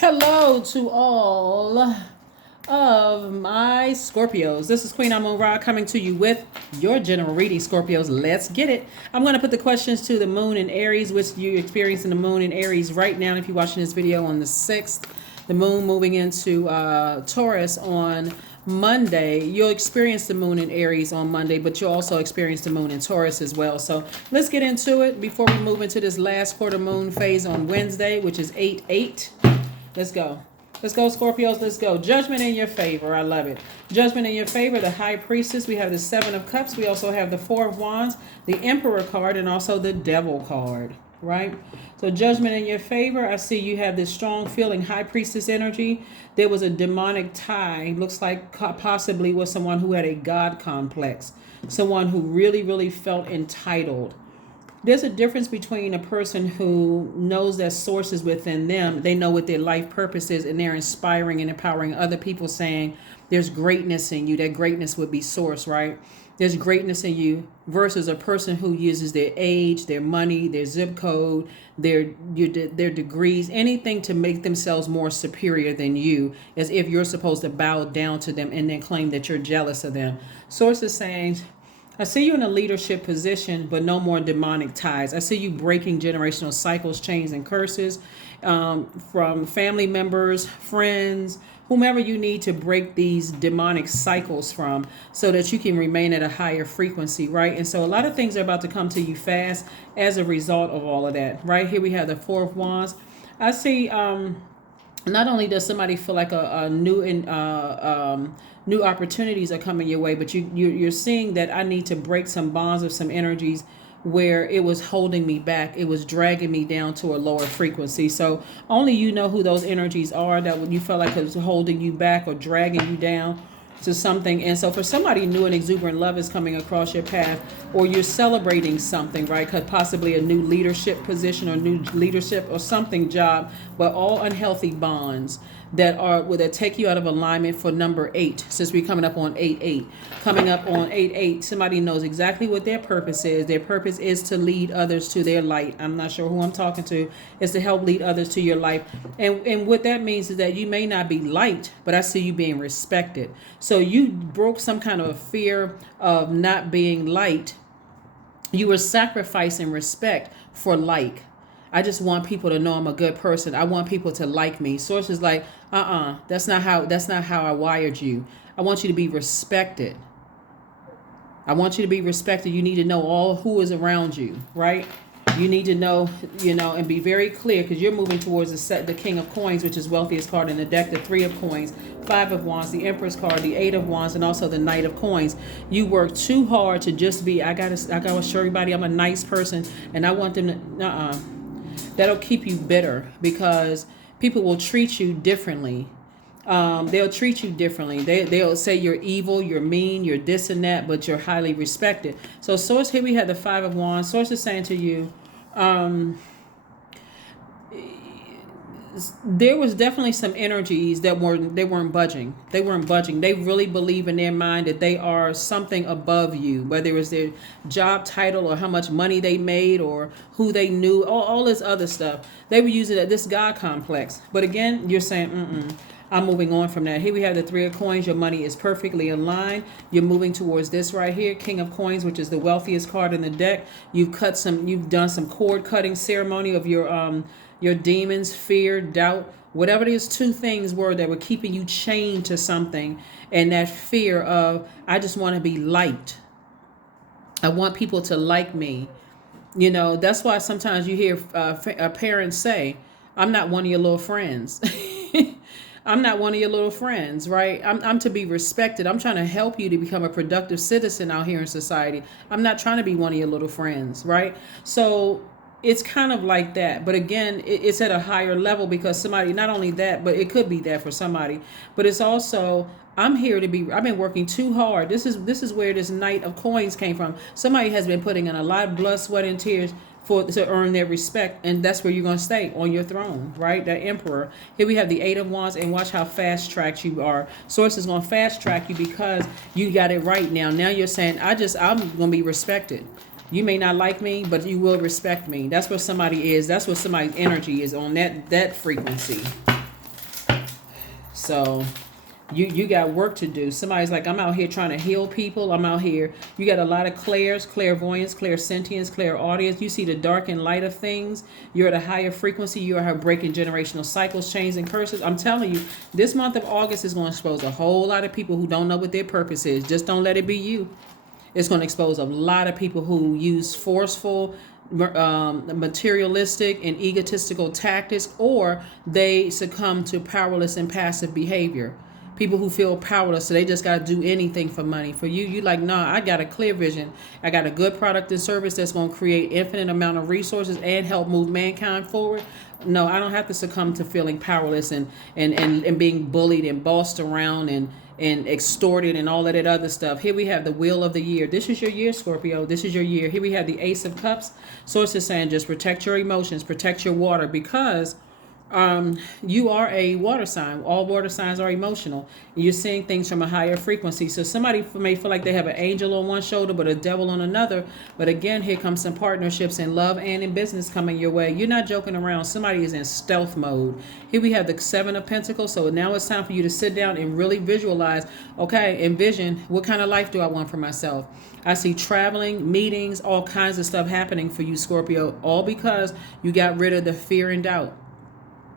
Hello to all of my Scorpios. This is Queen Amun Ra coming to you with your general reading, Scorpios. Let's get it. I'm going to put the questions to the moon in Aries, which you're experiencing the moon in Aries right now. If you're watching this video on the 6th, the moon moving into Taurus on Monday. You'll experience the moon in Aries on Monday, but you'll also experience the moon in Taurus as well. So let's get into it before we move into this last quarter moon phase on Wednesday, which is 8/8. Let's go. Let's go, Scorpios. Let's go. Judgment in your favor. I love it. Judgment in your favor. The High Priestess. We have the Seven of Cups. We also have the Four of Wands, the Emperor card, and also the Devil card. Right? So judgment in your favor. I see you have this strong feeling, High Priestess energy. There was a demonic tie. Looks like possibly was someone who had a God complex. Someone who really, really felt entitled. There's a difference between a person who knows that source is within them. They know what their life purpose is, and they're inspiring and empowering other people, saying there's greatness in you. That greatness would be source, right? There's greatness in you, versus a person who uses their age, their money, their zip code, their degrees, anything to make themselves more superior than you, as if you're supposed to bow down to them and then claim that you're jealous of them. Source is saying, I see you in a leadership position, but no more demonic ties. I see you breaking generational cycles, chains, and curses from family members, friends, whomever you need to break these demonic cycles from, so that you can remain at a higher frequency, right? And so a lot of things are about to come to you fast as a result of all of that. Right here we have the Four of Wands. I see not only does somebody feel like a new opportunities are coming your way, but you're seeing that I need to break some bonds of some energies where it was holding me back. It was dragging me down to a lower frequency. So only you know who those energies are that when you felt like it was holding you back or dragging you down to something. And so for somebody new, and exuberant love is coming across your path, or you're celebrating something, right? Could possibly a new leadership position or new leadership or something job, but all unhealthy bonds that take you out of alignment for number 8, since we're coming up on 8/8. Coming up on 8/8, somebody knows exactly what their purpose is. Their purpose is to lead others to their light. I'm not sure who I'm talking to. Is to help lead others to your light. And what that means is that you may not be liked, but I see you being respected. So you broke some kind of a fear of not being liked. You were sacrificing respect for like. I just want people to know I'm a good person. I want people to like me. Source is like, that's not how I wired you. I want you to be respected. I want you to be respected. You need to know all who is around you, right? You need to know, and be very clear, because you're moving towards the King of Coins, which is wealthiest card in the deck, the Three of Coins, Five of Wands, the Empress card, the Eight of Wands, and also the Knight of Coins. You work too hard to just be, I gotta show everybody I'm a nice person, and I want them to, that'll keep you bitter, because people will treat you differently. They'll treat you differently. They'll say you're evil, you're mean, you're this and that, but you're highly respected. So Source, here we have the Five of Wands. Source is saying to you, there was definitely some energies that weren't budging. They weren't budging. They really believe in their mind that they are something above you, whether it was their job title or how much money they made or who they knew, all this other stuff. They were using this God complex. But again, you're saying, I'm moving on from that. Here we have the Three of Coins. Your money is perfectly aligned. You're moving towards this right here, King of Coins, which is the wealthiest card in the deck. You've done some cord cutting ceremony of your demons, fear, doubt, whatever these two things were that were keeping you chained to something, and that fear of, I just want to be liked. I want people to like me. That's why sometimes you hear parents say, I'm not one of your little friends. I'm not one of your little friends, right? I'm to be respected. I'm trying to help you to become a productive citizen out here in society. I'm not trying to be one of your little friends, right? So it's kind of like that. But again, it's at a higher level, because somebody, not only that, but it could be that for somebody, but it's also, I've been working too hard. This is where this Knight of Coins came from. Somebody has been putting in a lot of blood, sweat, and tears to earn their respect, and that's where you're going to stay, on your throne, right? That Emperor. Here we have the Eight of Wands, and watch how fast tracked you are. Source is going to fast track you because you got it right now. Now you're saying, I'm going to be respected. You may not like me, but you will respect me. That's where somebody is. That's where somebody's energy is, on that frequency. So you got work to do. Somebody's like, I'm out here trying to heal people. I'm out here. You got a lot of clairs, clairvoyance, clairsentience, clairaudience. You see the dark and light of things. You're at a higher frequency. You are breaking generational cycles, chains, and curses. I'm telling you, this month of August is going to expose a whole lot of people who don't know what their purpose is. Just don't let it be you. It's going to expose a lot of people who use forceful, materialistic, and egotistical tactics, or they succumb to powerless and passive behavior. People who feel powerless, so they just got to do anything for money. For you like, nah, I got a clear vision. I got a good product and service that's going to create infinite amount of resources and help move mankind forward. No, I don't have to succumb to feeling powerless and being bullied and bossed around and extorted and all of that other stuff. Here we have the wheel of the year. This is your year, Scorpio. This is your year. Here we have the Ace of Cups. Source is saying just protect your emotions, protect your water, because you are a water sign. All water signs are emotional. You're seeing things from a higher frequency. So somebody may feel like they have an angel on one shoulder but a devil on another. But again, here comes some partnerships in love and in business coming your way. You're not joking around. Somebody is in stealth mode. Here we have the Seven of Pentacles. So now it's time for you to sit down and really visualize, okay, envision, what kind of life do I want for myself? I see traveling, meetings, all kinds of stuff happening for you, Scorpio, all because you got rid of the fear and doubt.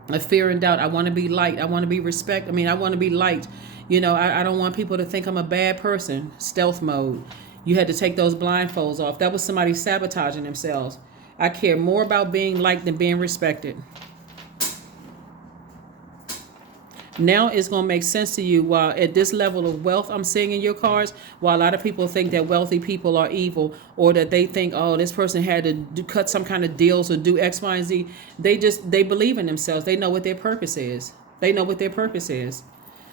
A fear and doubt. I want to be liked. I want to be respected. I want to be liked. I don't want people to think I'm a bad person. Stealth mode. You had to take those blindfolds off. That was somebody sabotaging themselves. I care more about being liked than being respected. Now it's going to make sense to you while at this level of wealth I'm seeing in your cards, while a lot of people think that wealthy people are evil, or that they think, oh, this person had to cut some kind of deals or do X, Y, and Z. They believe in themselves. They know what their purpose is. They know what their purpose is.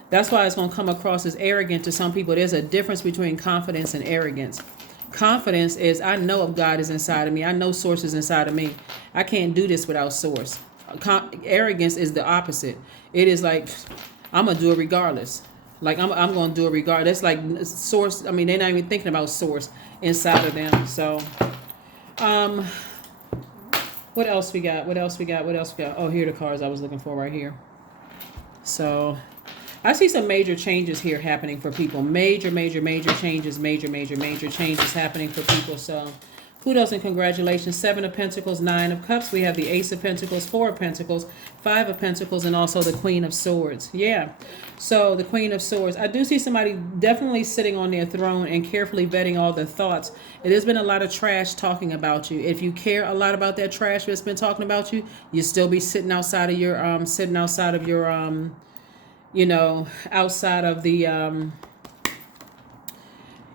That's why it's going to come across as arrogant to some people. There's a difference between confidence and arrogance. Confidence is, I know if God is inside of me. I know source is inside of me. I can't do this without source. Arrogance is the opposite. It is like, I'm gonna do it regardless. Like I'm gonna do it regardless. That's like source. They're not even thinking about source inside of them. So, what else we got? Oh, here are the cards I was looking for right here. So, I see some major changes here happening for people. Major changes. Major changes happening for people. So, kudos and congratulations. 7 of Pentacles, 9 of Cups. We have the Ace of Pentacles, 4 of Pentacles, 5 of Pentacles, and also the Queen of Swords. Yeah. So the Queen of Swords. I do see somebody definitely sitting on their throne and carefully vetting all their thoughts. There's been a lot of trash talking about you. If you care a lot about that trash that's been talking about you, you still be sitting outside of your outside of the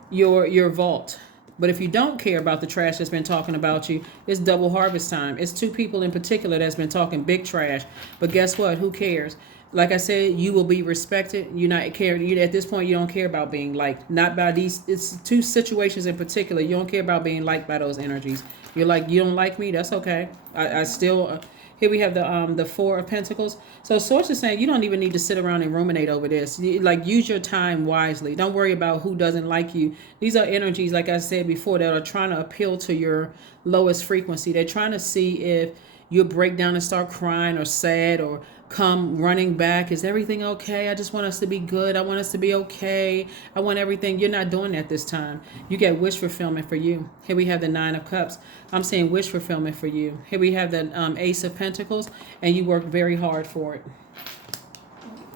your vault. But if you don't care about the trash that's been talking about you, it's double harvest time. It's 2 people in particular that's been talking big trash. But guess what? Who cares? Like I said, you will be respected. You're not care. At this point, you don't care about being liked. Not by these. It's 2 situations in particular. You don't care about being liked by those energies. You're like, you don't like me? That's okay. I still... Here we have the 4 of Pentacles. So Source is saying you don't even need to sit around and ruminate over this. Use your time wisely. Don't worry about who doesn't like you. These are energies, like I said before, that are trying to appeal to your lowest frequency. They're trying to see if you'll break down and start crying or sad or come running back. Is everything okay? I just want us to be good. I want us to be okay. I want everything. You're not doing that this time. You get wish fulfillment for you. Here we have the 9 of Cups. I'm saying wish fulfillment for you. Here we have the Ace of Pentacles, and you worked very hard for it.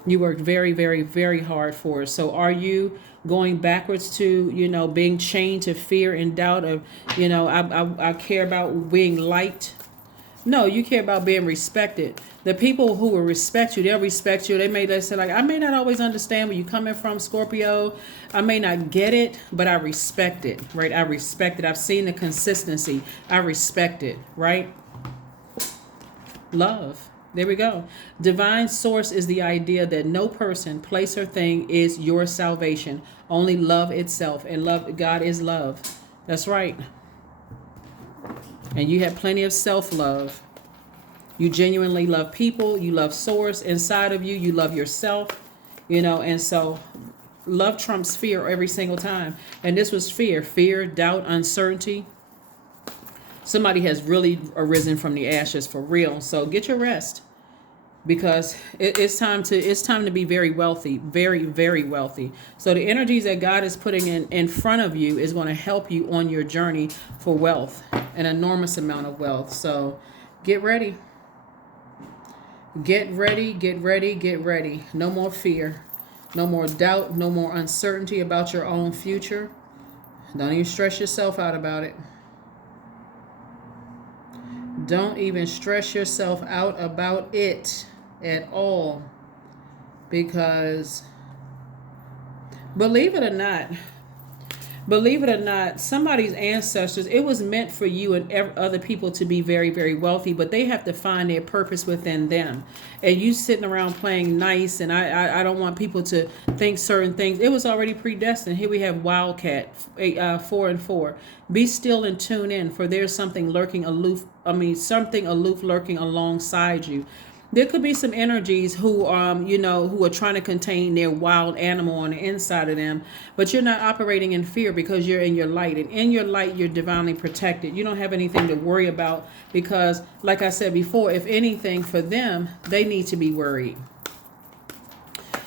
You worked very, very, very hard for it. So are you going backwards to, being chained to fear and doubt of, I care about being liked? No, you care about being respected. The people who will respect you, they'll respect you. They say, like, I may not always understand where you're coming from, Scorpio. I may not get it, but I respect it, right? I respect it. I've seen the consistency. I respect it, right? Love. There we go. Divine source is the idea that no person, place, or thing is your salvation. Only love itself. And love, God is love. That's right. And you have plenty of self-love. You genuinely love people. You love source inside of you. You love yourself, and so love trumps fear every single time. And this was fear, doubt, uncertainty. Somebody has really arisen from the ashes for real. So get your rest. because it's time to be very wealthy, very, very wealthy. So the energies that God is putting in front of you is going to help you on your journey for wealth, an enormous amount of wealth. So get ready. Get ready, get ready, get ready. No more fear, no more doubt, no more uncertainty about your own future. Don't even stress yourself out about it. Don't even stress yourself out about it at all. Because believe it or not, somebody's ancestors, it was meant for you and other people to be very, very wealthy, but they have to find their purpose within them. And you sitting around playing nice, and I don't want people to think certain things. It was already predestined. Here we have Wildcat, 4 and 4. Be still and tune in, for there's something lurking aloof. Something aloof lurking alongside you. There could be some energies who who are trying to contain their wild animal on the inside of them, but you're not operating in fear because you're in your light. And in your light, you're divinely protected. You don't have anything to worry about because, like I said before, if anything for them, they need to be worried.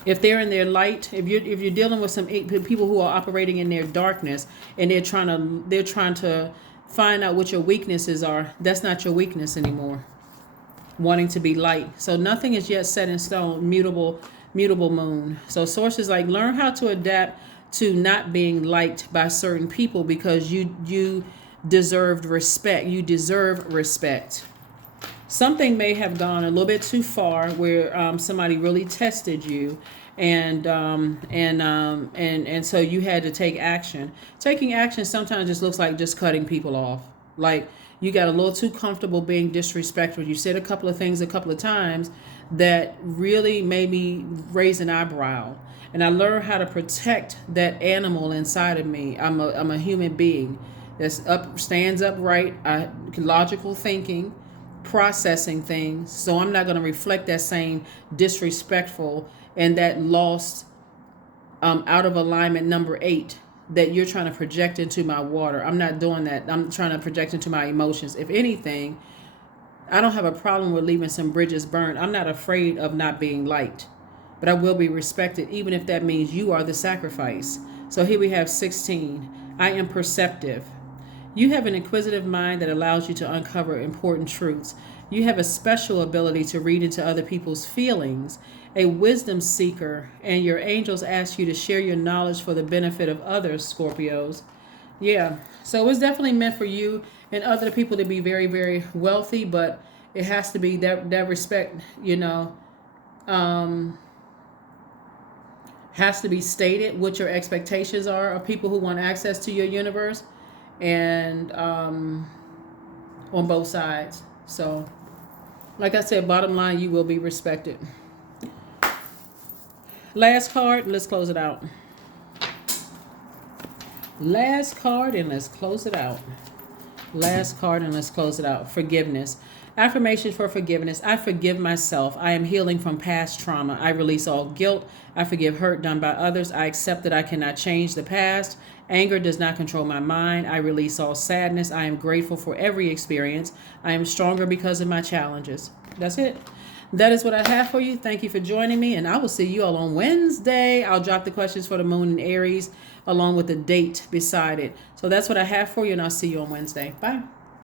If they're in their light, if you're dealing with some people who are operating in their darkness and they're trying to find out what your weaknesses are, that's not your weakness anymore. Wanting to be light. So nothing is yet set in stone. Mutable moon. So sources like learn how to adapt to not being liked by certain people because you deserved respect. You deserve respect. Something may have gone a little bit too far where somebody really tested you, and so you had to take action. Taking action sometimes just looks like just cutting people off. Like you got a little too comfortable being disrespectful. You said a couple of things a couple of times that really made me raise an eyebrow. And I learned how to protect that animal inside of me. I'm a human being that's stands upright, logical thinking, processing things. So I'm not going to reflect that same disrespectful and that lost out of alignment number 8 that you're trying to project into my water. I'm not doing that. I'm trying to project into my emotions. If anything, I don't have a problem with leaving some bridges burned. I'm not afraid of not being liked, but I will be respected, even if that means you are the sacrifice. So here we have 16. I am perceptive. You have an inquisitive mind that allows you to uncover important truths. You have a special ability to read into other people's feelings, a wisdom seeker, and your angels ask you to share your knowledge for the benefit of others, Scorpios. Yeah, so it's definitely meant for you and other people to be very, very wealthy, but it has to be that respect, has to be stated what your expectations are of people who want access to your universe, and on both sides. So, like I said, bottom line, you will be respected. Last card, let's close it out. Last card, and let's close it out. Last card, and let's close it out. Forgiveness. Affirmation for forgiveness. I forgive myself. I am healing from past trauma. I release all guilt. I forgive hurt done by others. I accept that I cannot change the past. Anger does not control my mind. I release all sadness. I am grateful for every experience. I am stronger because of my challenges. That's it. That is what I have for you. Thank you for joining me, and I will see you all on Wednesday. I'll drop the questions for the moon and Aries along with the date beside it. So that's what I have for you, and I'll see you on Wednesday. Bye.